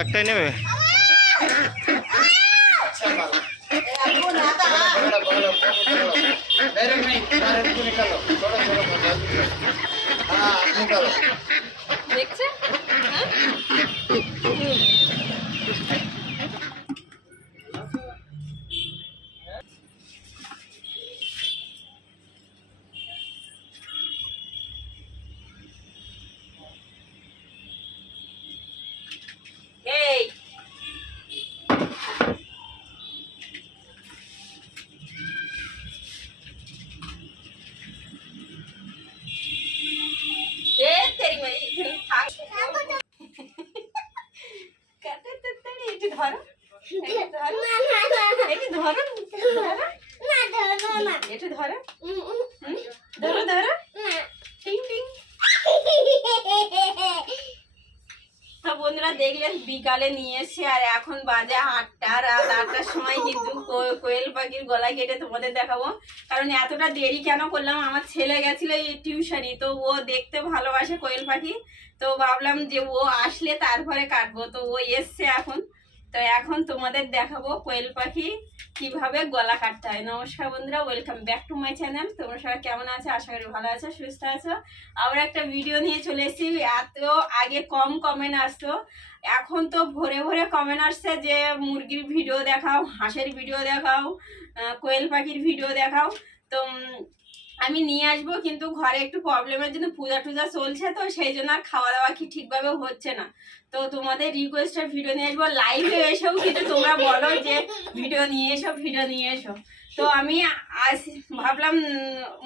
একটাই নেবে দেখছে? হ্যাঁ? একটু ধরো ধরো একটু ধরো। হুম? ধরো ধরো। টিং টিং। তো বন্ধুরা দেখলেন বিকালে নিয়ে এসে আর এখন বাজে আটটা রাত আটটার সময় কিন্তু কোয়েল পাখির গলা কেটে তোমাদের দেখাবো। কারণ এতটা দেরি কেন করলাম? আমার ছেলে গেছিল এই টিউশনি তো ও দেখতে ভালোবাসে কোয়েল পাখি। তো ভাবলাম যে ও আসলে তারপরে কাটবো তো ও এসছে এখন। তো এখন তোমাদের দেখাবো কোয়েল পাখি কীভাবে গলা কাটতে হয়। নমস্কার বন্ধুরা welcome back to my channel তোমরা সবাই কেমন আছো? আশা করি ভালো আছো, সুস্থ আছো। আবার একটা ভিডিও নিয়ে চলে এসেছি। এত আগে কম কমেন্ট আসতো। এখন তো ভরে ভরে কমেন্ট আসছে যে, মুরগির ভিডিও দেখাও, হাঁসের ভিডিও দেখাও কোয়েল পাখির ভিডিও দেখাও। তো আমি নিয়ে আসব, কিন্তু ঘরে একটু প্রবলেমের জন্য পূজা টুজা চলছে তো, সেই জন্য আর খাওয়া দাওয়া কি ঠিকভাবে হচ্ছে না। তো তোমাদের রিকোয়েস্টের ভিডিও নিয়ে আসব লাইভে এসেও কিন্তু তোমরা বলো যে ভিডিও নিয়ে এসো ভিডিও নিয়ে এসো। তো আমি আজ ভাবলাম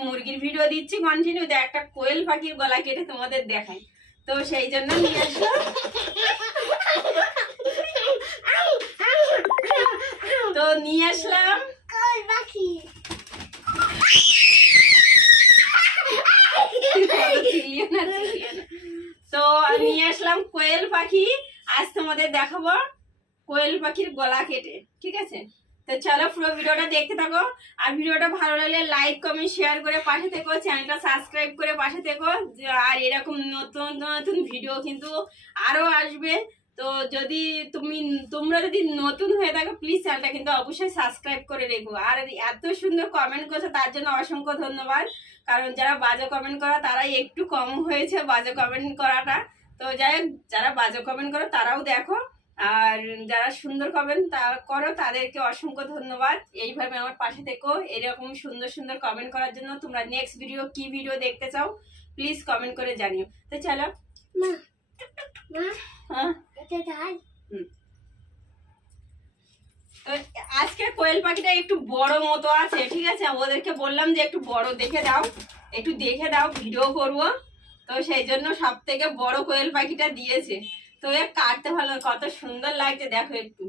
মুরগির ভিডিও দিচ্ছি কন্টিনিউ একটা কোয়েল পাখির গলা কেটে তোমাদের দেখাই। তো সেই জন্য নিয়ে আসলো তো নিয়ে আসলাম। চিলিও না, চিলিও না। তো নিয়ে আসলাম কোয়েল পাখি আজ তোমাদের দেখাবো কোয়েল পাখির গলা কেটে, ঠিক আছে? তো চলো পুরো ভিডিওটা দেখতে থাকো, আর ভিডিওটা ভালো লাগলে লাইক কমেন্ট শেয়ার করে পাশে থেকো চ্যানেলটা সাবস্ক্রাইব করে পাশে থেকো আর এরকম নতুন নতুন ভিডিও কিন্তু আরও আসবে। তো যদি তুমি, তোমরা যদি নতুন হয়ে থাকো প্লিজ চ্যানেলটা কিন্তু অবশ্যই সাবস্ক্রাইব করে রেখো। আর এত সুন্দর কমেন্ট করছ, তার জন্য অসংখ্য ধন্যবাদ। কারণ যারা বাজে কমেন্ট করা, তারাই একটু কম হয়েছে বাজে কমেন্ট করাটা। তো যাই যারা বাজে কমেন্ট করো, তারাও দেখো। আর যারা সুন্দর কমেন্ট তা করো তাদেরকে অসংখ্য ধন্যবাদ। এইভাবে আমার পাশে থেকো। এরকম সুন্দর সুন্দর কমেন্ট করার জন্য তোমরা নেক্সট ভিডিও কি ভিডিও দেখতে চাও প্লিজ কমেন্ট করে জানিও। তো চলো। হ্যাঁ। তো আজকে কোয়েল পাখিটা একটু বড় মতো আছে ঠিক আছে? ওদেরকে বললাম যে একটু বড় দেখে দাও। একটু দেখে দাও ভিডিও করব। তো সেই জন্য সব থেকে বড় কোয়েল পাখিটা দিয়েছে। তো এ কাটতে ভালো কত সুন্দর লাগছে দেখো একটু।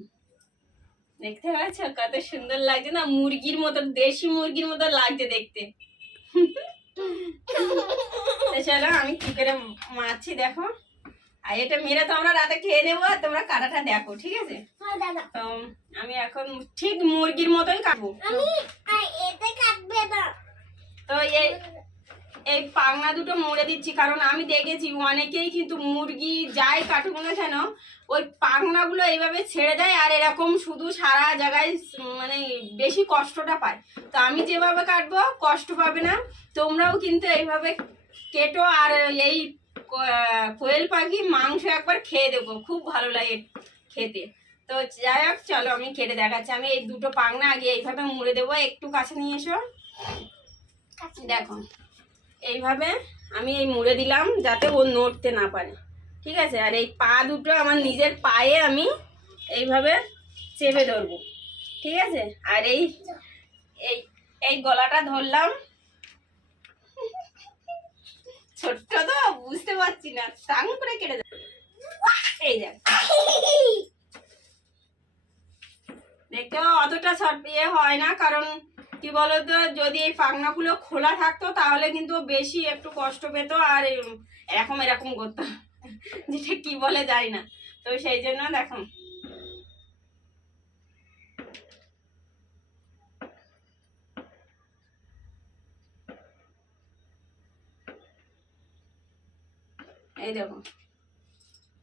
দেখতে পাচ্ছ? কত সুন্দর লাগছে না? মুরগির মতো দেশি মুরগির মতো লাগছে দেখতে। চলো আমি কি করে মারছি দেখো। আর এটা মেরে তো আমরা রাতে খেয়ে নেব আর তোমরা কাটাটা দেখো ঠিক আছে? তো আমি এখন ঠিক মুরগির মতোই কাটবো তো এই এই পাংনা দুটো মুড়ে দিচ্ছি কারণ আমি দেখেছি অনেকেই কিন্তু মুরগি যাই কাটুক না কেন ওই পাংনাগুলো এইভাবে ছেড়ে দেয় আর এরকম শুধু সারা জায়গায় মানে বেশি কষ্টটা পায়। তো আমি যেভাবে কাটবো কষ্ট পাবে না। তোমরাও কিন্তু এইভাবে কেটো আর এই কোয়েল পাখি মাংস একবার খেয়ে দেবো খুব ভালো লাগে খেতে। তো যাই হোক চলো আমি কেটে দেখাচ্ছি। আমি এই দুটো পাংনা আগে এইভাবে মুড়ে দেবো একটু কাছে নিয়ে এসো। দেখো। এইভাবে আমি এই মুড়ে দিলাম যাতে ও নড়তে না পারে। ঠিক আছে? আর এই পা দুটো আমার নিজের পায়ে আমি এইভাবে চেপে ধরবো। ঠিক আছে? আর এই এই এই গলাটা ধরলাম। ছোট্ট তো, বুঝতে পারছি না। টাং করে কেটে এই দেখ। দেখতেও অতটা শর্ট ইয়ে হয় না, কারণ কি বলতো, যদি এই পাখনাগুলো খোলা থাকতো তাহলে কিন্তু বেশি একটু কষ্ট পেত আর এরকম এরকম করতো। যেটা কি বলে যায় না। তো সেই জন্য দেখো। এই দেখো।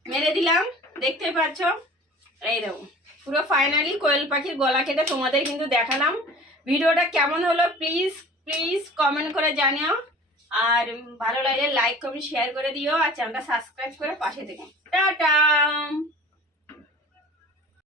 মেরে দিলাম দেখতে পাচ্ছ? এই দেখো। পুরো ফাইনালি কোয়েল পাখির গলা কেটে তোমাদের কিন্তু দেখালাম। ভিডিওটা কেমন হলো প্লিজ প্লিজ কমেন্ট করে জানিও। আর ভালো লাগলে লাইক কমেন্ট শেয়ার করে দিও। আর চ্যানেলটা সাবস্ক্রাইব করে পাশে থেকে। টাটা!